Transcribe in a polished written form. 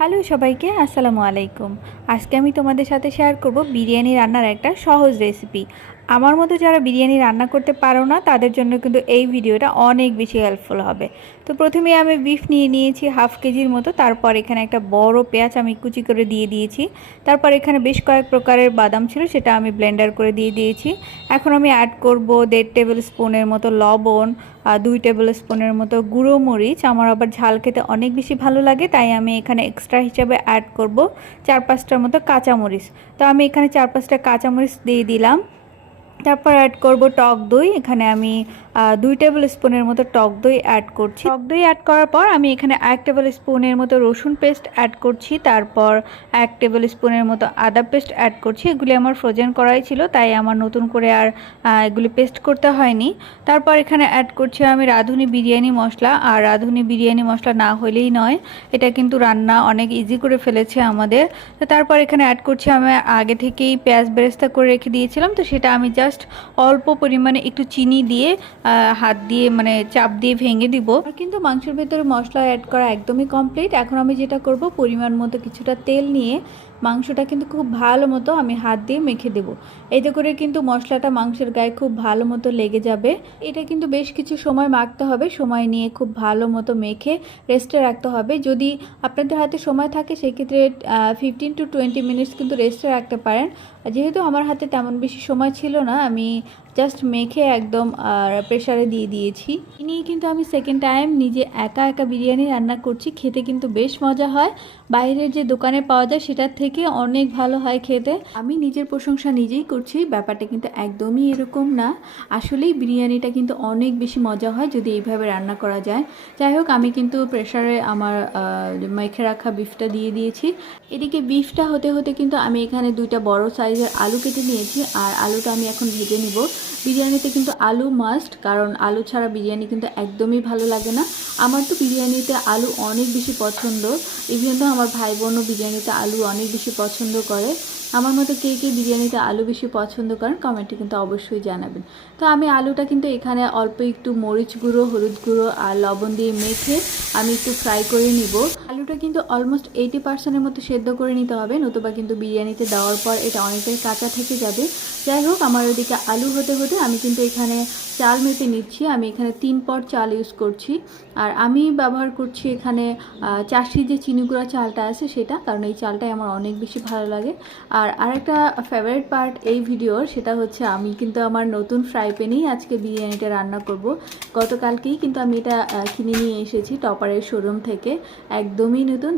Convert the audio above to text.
Hello সবাইকে, আসসালামু আলাইকুম। আজকে আমি তোমাদের সাথে শেয়ার করব বিরিয়ানি রান্নার একটা সহজ রেসিপি। আমার মতো যারা বিরিয়ানি রান্না করতে পারো না তাদের জন্য কিন্তু এই ভিডিওটা অনেক বেশি হেল্পফুল হবে। তো প্রথমে আমি বিফ নিয়ে নিয়েছি হাফ কেজির মতো। তারপর এখানে একটা বড় পেঁয়াজ আমি কুচি করে দিয়ে দিয়েছি। তারপর এখানে বেশ কয়েক প্রকারের বাদাম ছিল, সেটা আমি ব্লেন্ডার করে দিয়ে দিয়েছি। এখন আমি অ্যাড করব 1.5 টেবিল স্পুনের মতো লবণ, 2 টেবিল স্পুনের মতো গুঁড়ো মরিচ। আমার আবার ঝাল খেতে অনেক বেশি ভালো লাগে, তাই আমি এখানে এক্সট্রা হিসাবে অ্যাড করব 4-5টার মতো কাঁচামরিচ। তো আমি এখানে 4-5টা কাঁচামরিচ দিয়ে দিলাম। তারপর অ্যাড করব টক দই। এখানে আমি 2 টেবিল স্পুনের মতো টক দই অ্যাড করছি। টক দই অ্যাড করার পর আমি এখানে 1 টেবিল স্পুনের মতো রসুন পেস্ট অ্যাড করছি। তারপর 1 টেবিল স্পুনের মতো আদা পেস্ট অ্যাড করছি। এগুলি আমার ফ্রোজেন করাই ছিল, তাই আমার নতুন করে আর এগুলি পেস্ট করতে হয়নি। তারপর এখানে অ্যাড করছি আমি রাঁধুনি বিরিয়ানি মশলা। আর রাঁধুনি বিরিয়ানি মশলা না হলেই নয়, এটা কিন্তু রান্না অনেক ইজি করে ফেলেছে আমাদের। তো তারপর এখানে অ্যাড করছি আমি আগে থেকেই পেঁয়াজ বেরেস্তা করে রেখে দিয়েছিলাম, তো সেটা আমি জাস্ট অল্প পরিমাণে একটু চিনি দিয়ে হাত দিয়ে মানে চাপ দিয়ে ভেঙে দিব। আর কিন্তু মাংসের ভেতরে মশলা অ্যাড করা একদমই কমপ্লিট। এখন আমি যেটা করব, পরিমাণ মতো কিছুটা তেল নিয়ে মাংসটা কিন্তু খুব ভালো মতো আমি হাত দিয়ে মেখে দেব। এতে করে কিন্তু মশলাটা মাংসের গায়ে খুব ভালো মতো লেগে যাবে। এটা কিন্তু বেশ কিছু সময় মাখতে হবে, সময় নিয়ে খুব ভালো মতো মেখে রেস্টে রাখতে হবে। যদি আপনাদের হাতে সময় থাকে সেক্ষেত্রে 15 to 20 মিনিটস কিন্তু রেস্টে রাখতে পারেন। যেহেতু আমার হাতে তেমন বেশি সময় ছিল না, আমি জাস্ট মেখে একদম প্রেসারে দিয়ে দিয়েছি। নিয়ে কিন্তু আমি সেকেন্ড টাইম নিজে একা একা বিরিয়ানি রান্না করছি। খেতে কিন্তু বেশ মজা হয়, বাইরের যে দোকানে পাওয়া যায় সেটার থেকে অনেক ভালো হয় খেতে। আমি নিজের প্রশংসা নিজেই করছি, ব্যাপারটা কিন্তু একদমই এরকম না। আসলেই বিরিয়ানিটা কিন্তু অনেক বেশি মজা হয় যদি এইভাবে রান্না করা যায়। যাই হোক, আমি কিন্তু প্রেসারে আমার মেখে রাখা বিফটা দিয়ে দিয়েছি। এদিকে বিফটা হতে হতে কিন্তু আমি এখানে 2টা বড় সাইজের আলু কেটে নিয়েছি, আর আলুটা আমি এখন ভেজে নিব। বিরিয়ানিতে কিন্তু আলু মাস্ট, কারণ আলু ছাড়া বিরিয়ানি কিন্তু একদমই ভালো লাগে না। আমার তো বিরিয়ানিতে আলু অনেক বেশি পছন্দ। ইভেন তো আমার ভাই বোনও বিরিয়ানিতে আলু অনেক বেশি পছন্দ করে। আমার মতো কে কে বিরিয়ানিতে আলু বেশি পছন্দ করেন কমেন্টে কিন্তু অবশ্যই জানাবেন। তো আমি আলুটা কিন্তু এখানে অল্প একটু মরিচ গুঁড়ো, হলুদ গুঁড়ো আর লবণ দিয়ে মেখে আমি একটু ফ্রাই করে নিব। আলুটা কিন্তু অলমোস্ট 80%-এর মতো সেদ্ধ করে নিতে হবে, নতুবা কিন্তু বিরিয়ানিতে দেওয়ার পর এটা অনেকটাই কাঁচা থেকে যাবে। যাই হোক, আমার ওইদিকে আলু হতে হতে আমি কিন্তু এখানে চাল মেপে নিচ্ছি। আমি এখানে 3 পট চাল ইউজ করছি, আর আমি ব্যবহার করছি এখানে চাষি যে চিনিগুড়া চালটা আছে সেটা, কারণ এই চালটাই আমার অনেক বেশি ভালো লাগে। আর আরেকটা ফেভারিট পার্ট এই ভিডিওর, সেটা হচ্ছে আমি কিন্তু আমার নতুন ফ্রাই প্যানেই আজকে বিরিয়ানিটা রান্না করব। গতকালকেই কিন্তু আমি এটা কিনে নিয়ে এসেছি টপারের শোরুম থেকে, একদমই নতুন।